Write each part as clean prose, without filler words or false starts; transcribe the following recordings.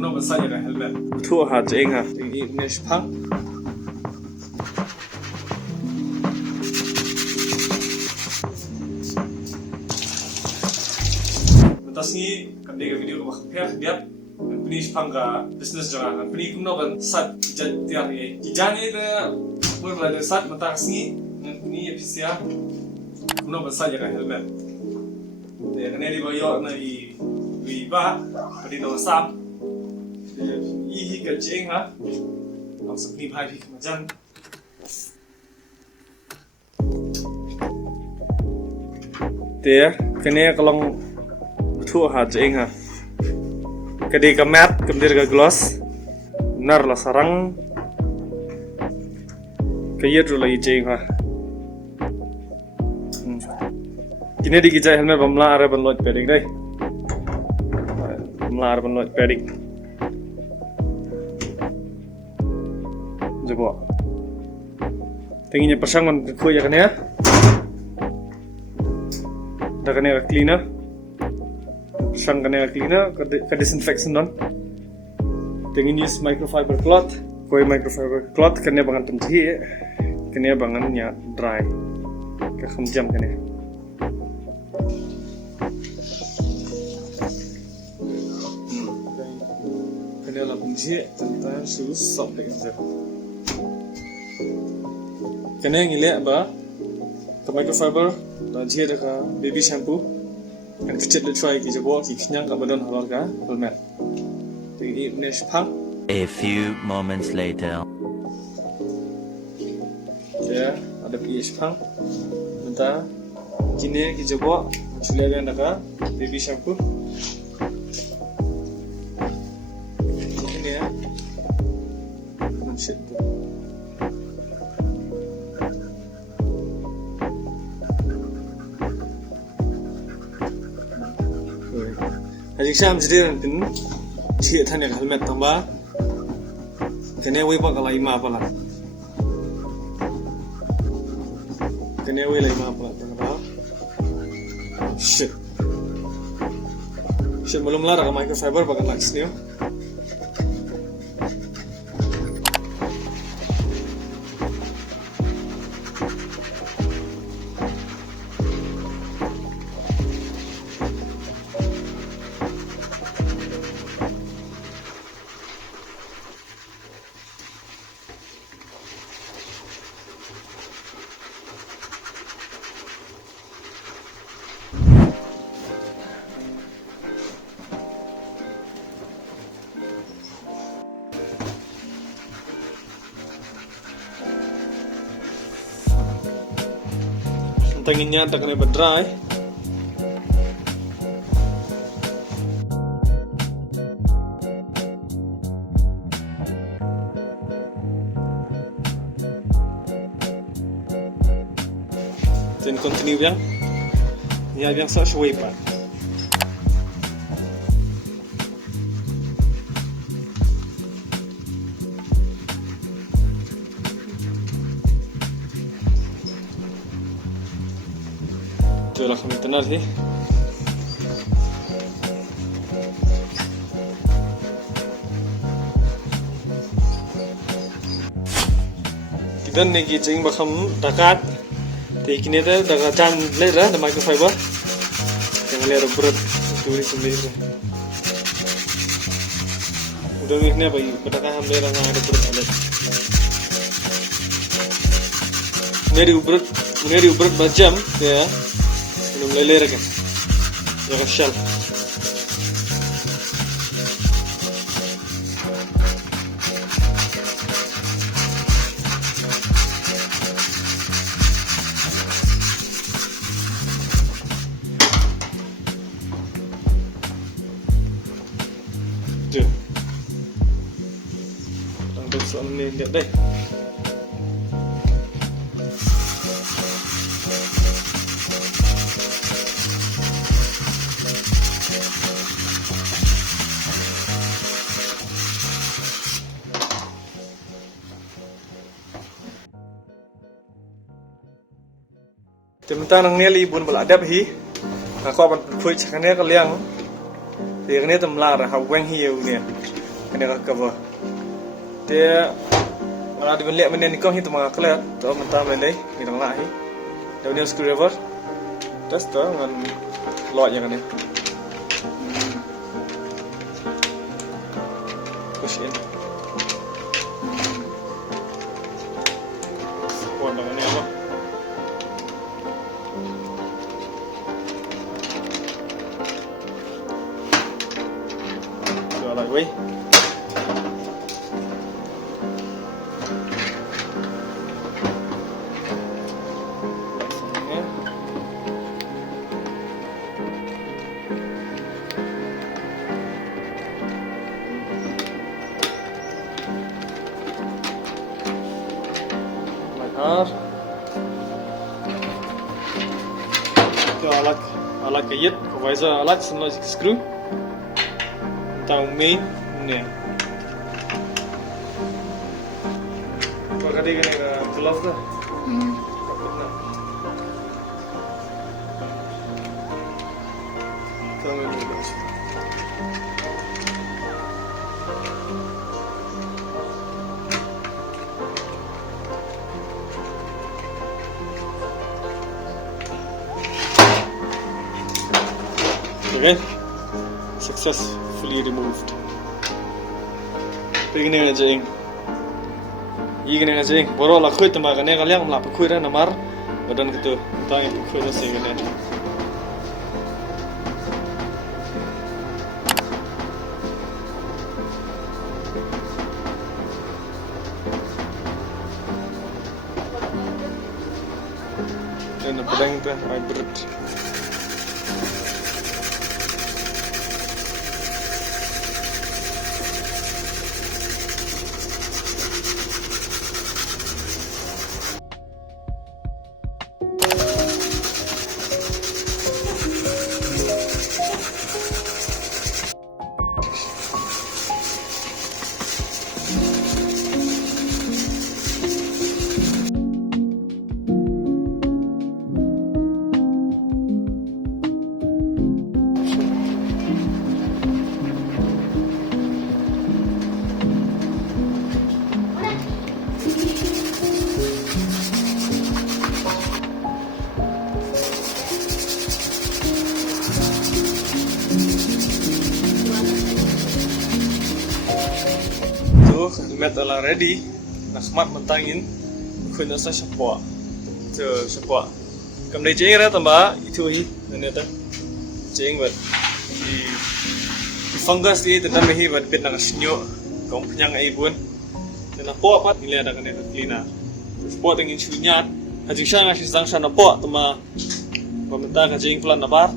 nó vẫn sai này helmet thua hạt cho anh ha thì English punk Tasni kan dia video ko makapir dia English punk ka business jara kan pini kuno kan sat tiar ni kijani da berla da sat matasni ni efisia kuno ban sai jara helmet de kan dia bayo na i ba padi no sam hi ka cheng ha ang sakni bhai hi majan te kene kalong thua hạt cho anh ha cái đi cái mat cái đi cái gloss nar là sarang cái yết rồi là gì ha kini di kijai helmet bamla are ban lot padding đây bamla are ban lot padding coba tingginya persang man khuya kan ya dah kan ya cleaner sang kena cleaner ke disinfection don dengan use microfiber cloth koi microfiber cloth kena bangan temci kena bangannya dry ke jam kena kena lah temci tentang sus sop dengan kena ngilek ba ke microfiber dan dia ada baby shampoo kan kecil tu try kita buat kiknya kat badan halal ka helmet tinggi English punk. A few moments later ya ada English punk minta kini kita buat culian ka baby shampoo ini ya shit Hajik Syam sendiri kan cik tanya helmet tambah kena wei pak kalau ima apalah kena wei lah ima apalah tambah shit belum lah raka microfiber pakai lax ni tanginnya tak kena berdry dan continue yang sa shway pa itulah kami tenar sih kita nih cing bakam dakat kini tu dakat jam lera the microfiber yang lera berat tulis sendiri udah ni apa bedakan ham lera nggak ada berat alat ini berat macam ya belum lelera kan ya shell tu orang soal ni lihat deh Teman nang neli bun bal adab hi ko ban phui chakane ka liang ti ne tam la ra ha weng hi u ne kena cover. Dia malah dibeli mana ni kau itu mga kelet, tu mentah beli ni orang lain. Dia punya screwdriver, terus tu dengan lot yang ni. Push in. Support dengan ni apa? Dua lagi. Alat kayit, visor alat semua screw. Tentang main ni. Kalau dia kena glove dah. Kamu ni. Okay, successfully removed. Begini aja ing. Ini aja ing. Baru lah kuit tambah kan ya kalian melapuk kuit dah namar. Badan gitu. Tang yang kuit dah sih kan. Ini pedang tu, hybrid. Mat ala ready, nak smart mentangin, kuna sa syapwa, tu syapwa. Kamdai ceng rata tambah itu hi, ni tu ceng buat di fungus di tentang ni buat bit nak senyo, kau penyang aibun, dan apa apa nilai ada kena cleaner. Syapwa dengan cunyat, hajing syang asyik sang syang apa tambah pementang hajing pelan nabar,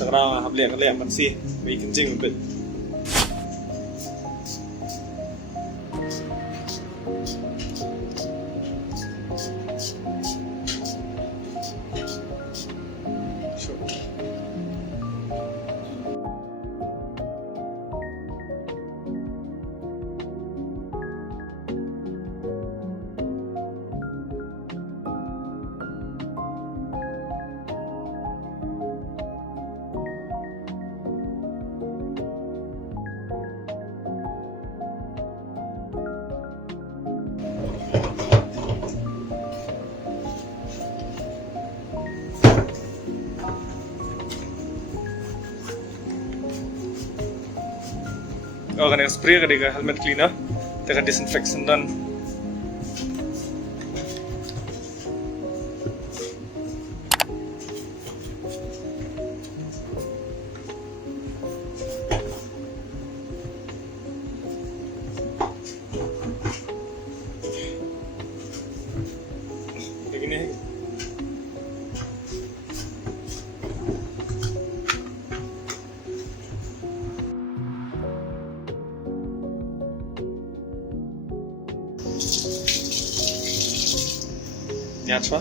terang habliak habliak mansih, bagi kencing bit. Oh, kena spray ke helmet cleaner, dengan disinfection dan begini. Niat pa?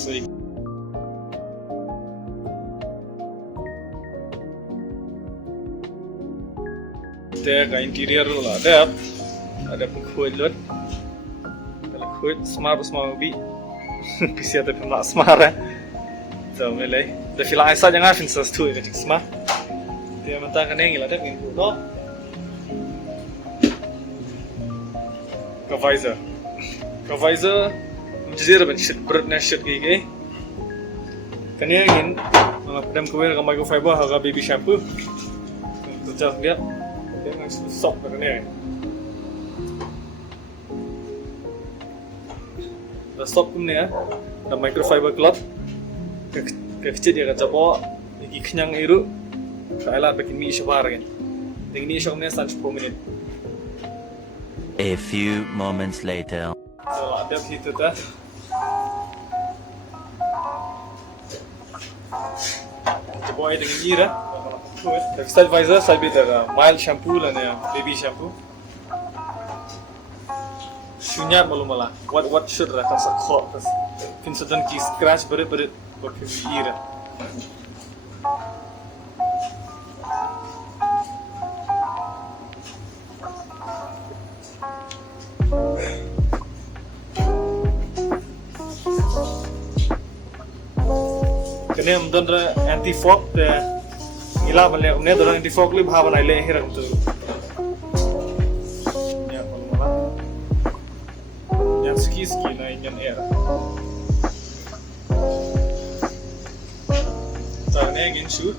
Sweet. Ada interior lah, ada pengkuat lot, kalau kuat smart semua bi, bisa ada pemak smart so mulai, dah filang aisyah jangan finses tu ini smart, dia mentah kan yang ada minggu no, Kavisor, menjadi apa shit beratnya shit gigi, kan yang ini, kalau pedam kuat dengan microfiber harga baby shampoo, terjadi dia. Dia masih soft kan ni. Dah soft pun ni dah microfiber cloth. Kecil dia kata bawa lagi kenyang iru. Kailan bikin mie sebar kan. Dengan ni syok ni 10 minit. A few moments later. So ada itu dah. Coba dengan ni dah. Textile visor saya beda mild shampoo lah ni baby shampoo. Sunyat malu malah. What should lah kan sakot. Finsudan ki scratch berit pakai ira. Kini amdan anti fog deh. Ila balik umne dorang anti fog li bhavan aile hirak tu. Ya malu. Yang ski na yang era. Tarne again shoot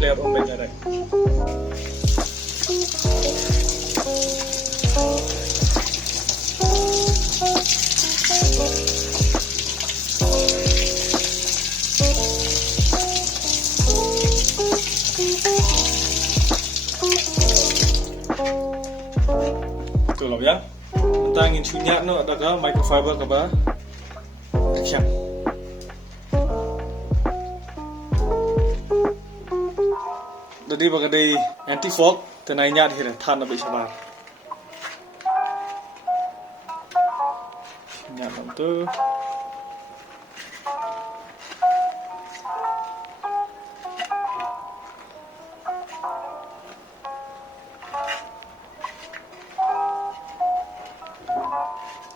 clear on better. Itulah ya. Tentang ingin sunyak no ada microfiber ke ba? Action. Jadi bagai anti fog tenainya di than lebih sabar. Sunyak tu.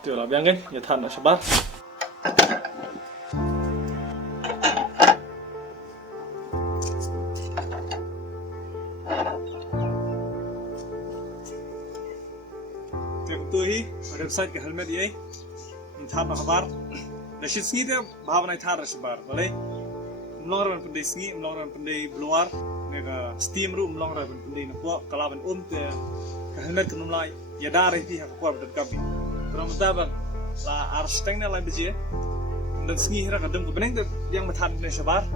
Itulah biang kan, ya than nak sabar. Tengok tu hi, website ke helmet ye, ini than nak sabar. Dah sini dia bahawa nak than nak sabar, boleh? Melonggar pendai sini, melonggar pendai luar, nega steam room melonggar pendai nak buat kalau ben te ke helmet ke numlai, ya dah reti hak kuat berdekat. Terus mutabak lah arstengnya lain biji, dan seni hira kadang kebening tu yang bertahan di sebar.